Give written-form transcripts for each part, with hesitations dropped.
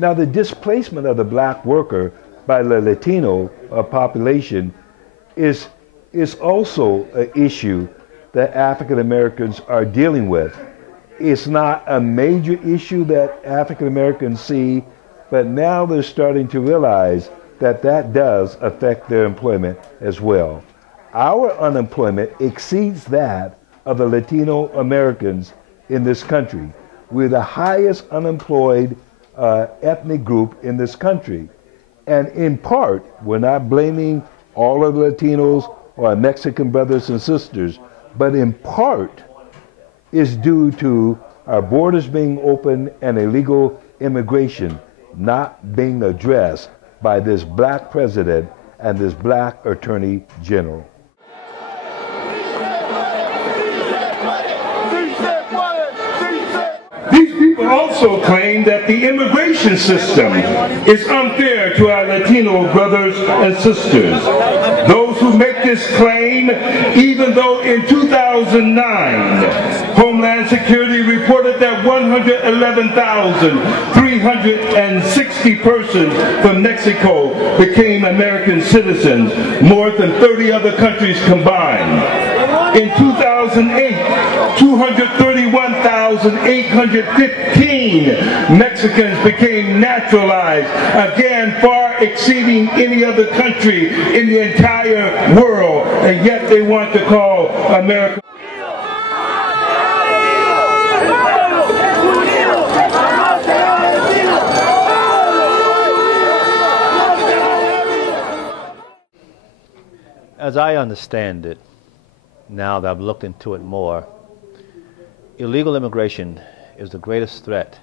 Now, the displacement of the black worker by the Latino population is also an issue that African Americans are dealing with. It's not a major issue that African Americans see, but now they're starting to realize that that does affect their employment as well. Our unemployment exceeds that of the Latino Americans in this country. We're the highest unemployed ethnic group in this country. And in part, we're not blaming all of the Latinos or our Mexican brothers and sisters, but in part is due to our borders being open and illegal immigration not being addressed by this black president and this black attorney general. These people also claim that the immigration system is unfair to our Latino brothers and sisters. Those who make this claim, even though in 2009, Homeland Security reported that 111,360 persons from Mexico became American citizens, more than 30 other countries combined. In 2008, 231,815 Mexicans became naturalized, again far exceeding any other country in the entire world, and yet they want to call America. As I understand it, now that I've looked into it more, illegal immigration is the greatest threat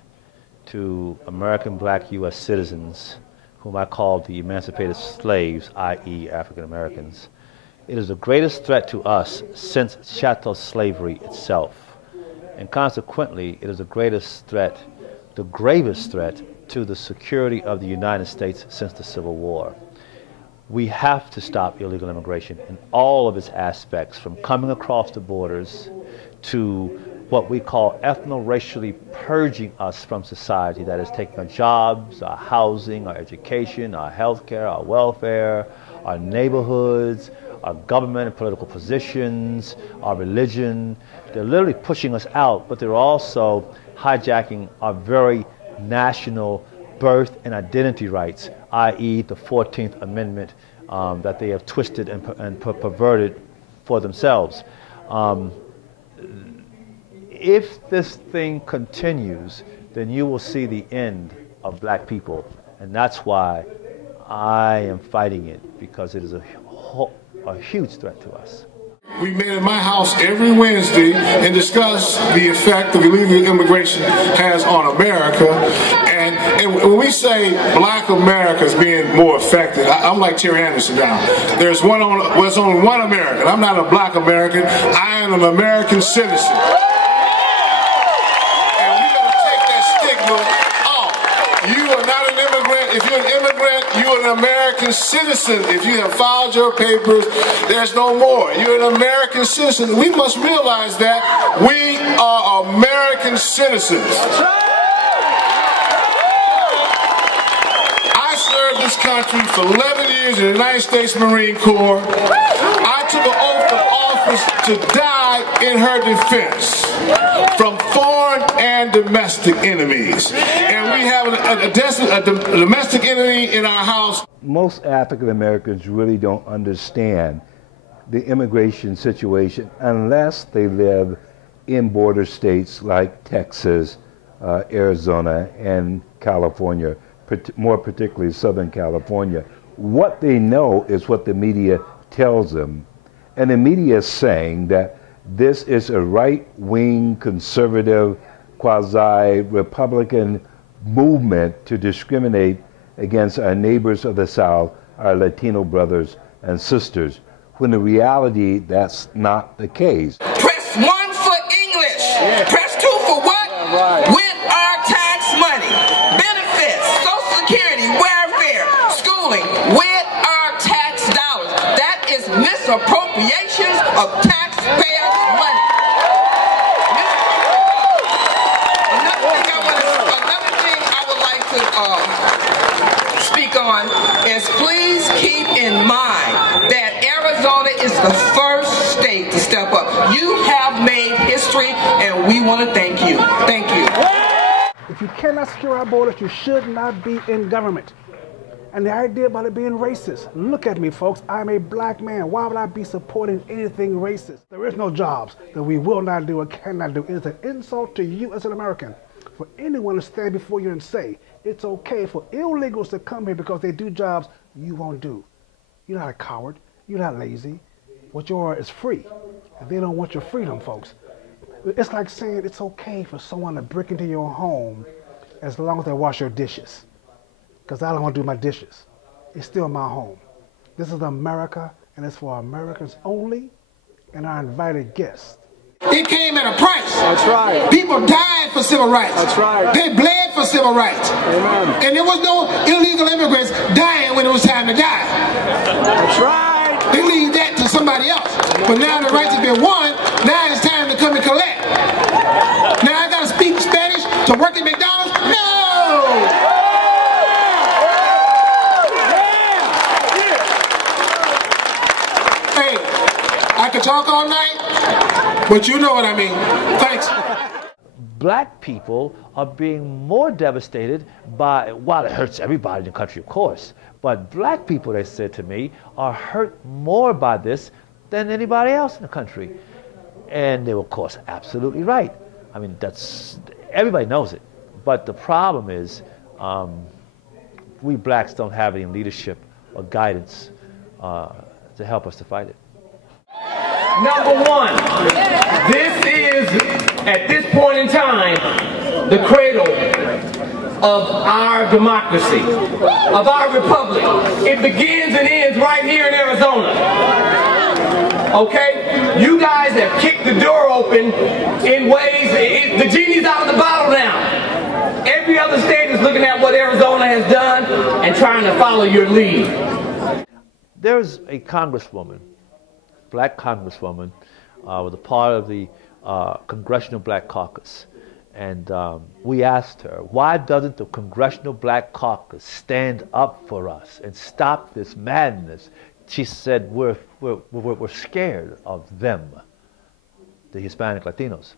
to American black U.S. citizens, whom I call the emancipated slaves, i.e. African Americans. It is the greatest threat to us since chattel slavery itself. And consequently, it is the greatest threat, the gravest threat to the security of the United States since the Civil War. We have to stop illegal immigration in all of its aspects, from coming across the borders to what we call ethno-racially purging us from society, that is taking our jobs, our housing, our education, our healthcare, our welfare, our neighborhoods, our government and political positions, our religion. They're literally pushing us out, but they're also hijacking our very national birth and identity rights, i.e. the 14th Amendment that they have twisted and perverted for themselves. If this thing continues, then you will see the end of black people. And that's why I am fighting it, because it is a huge threat to us. We meet in my house every Wednesday and discuss the effect of illegal immigration has on America. And when we say black America is being more affected, I'm like Terry Anderson now. There's only one American. I'm not a black American. I am an American citizen. And we got to take that stigma off. You are not an immigrant. If you're an immigrant, you're an American citizen. If you have filed your papers, there's no more. You're an American citizen. We must realize that we are American citizens. I served this country for 11 years in the United States Marine Corps. I took an oath of office to die in her defense from foreign and domestic enemies. And we have a domestic enemy in our house. Most African Americans really don't understand the immigration situation unless they live in border states like Texas, Arizona, and California, more particularly Southern California. What they know is what the media tells them. And the media is saying that this is a right-wing, conservative, quasi-Republican movement to discriminate against our neighbors of the South, our Latino brothers and sisters, when in reality that's not the case. Press 1 for English. Yeah. Press 2 for what? Right. With our tax money, benefits, Social Security, welfare, schooling, with our tax dollars. That is misappropriation of taxpayers' money. Another thing I would like to on is please keep in mind that Arizona is the first state to step up. You have made history, and we want to thank you. Thank you. If you cannot secure our borders, you should not be in government. And the idea about it being racist, look at me, folks. I'm a black man. Why would I be supporting anything racist? There is no jobs that we will not do or cannot do. It is an insult to you as an American for anyone to stand before you and say it's okay for illegals to come here because they do jobs you won't do. You're not a coward. You're not lazy. What you are is free. And they don't want your freedom, folks. It's like saying it's okay for someone to break into your home as long as they wash your dishes. Because I don't want to do my dishes. It's still my home. This is America, and it's for Americans only, and our invited guests. It came at a price. That's right. People died for civil rights. That's right. They bled for civil rights. Amen. And there was no illegal immigrants dying when it was time to die. That's right. They leave that to somebody else. But now the rights have been won, now it's time to come and collect. Now I got to speak Spanish to work at McDonald's? No! I could talk all night, but you know what I mean. Thanks. Black people are being more devastated by, while it hurts everybody in the country, of course, but black people, they said to me, are hurt more by this than anybody else in the country. And they were, of course, absolutely right. I mean, everybody knows it. But the problem is, we blacks don't have any leadership or guidance to help us to fight it. Number one, this is, at this point in time, the cradle of our democracy, of our republic. It begins and ends right here in Arizona. Okay? You guys have kicked the door open in ways, the genie's out of the bottle now. Every other state is looking at what Arizona has done and trying to follow your lead. There's a congresswoman, black congresswoman, was a part of the Congressional Black Caucus. And we asked her, why doesn't the Congressional Black Caucus stand up for us and stop this madness? She said, we're scared of them, the Hispanic Latinos.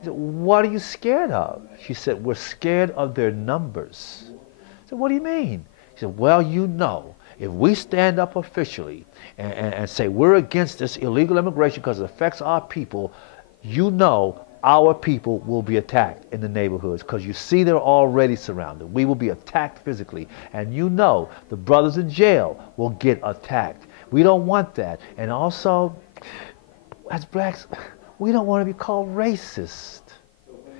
I said, what are you scared of? She said, we're scared of their numbers. I said, what do you mean? She said, well, you know, if we stand up officially and say we're against this illegal immigration because it affects our people, you know our people will be attacked in the neighborhoods because you see they're already surrounded. We will be attacked physically. And you know the brothers in jail will get attacked. We don't want that. And also, as blacks, we don't want to be called racist.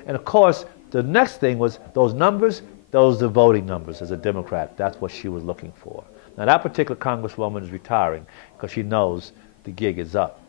And of course, the next thing was those numbers, those are the voting numbers as a Democrat. That's what she was looking for. Now that particular congresswoman is retiring because she knows the gig is up.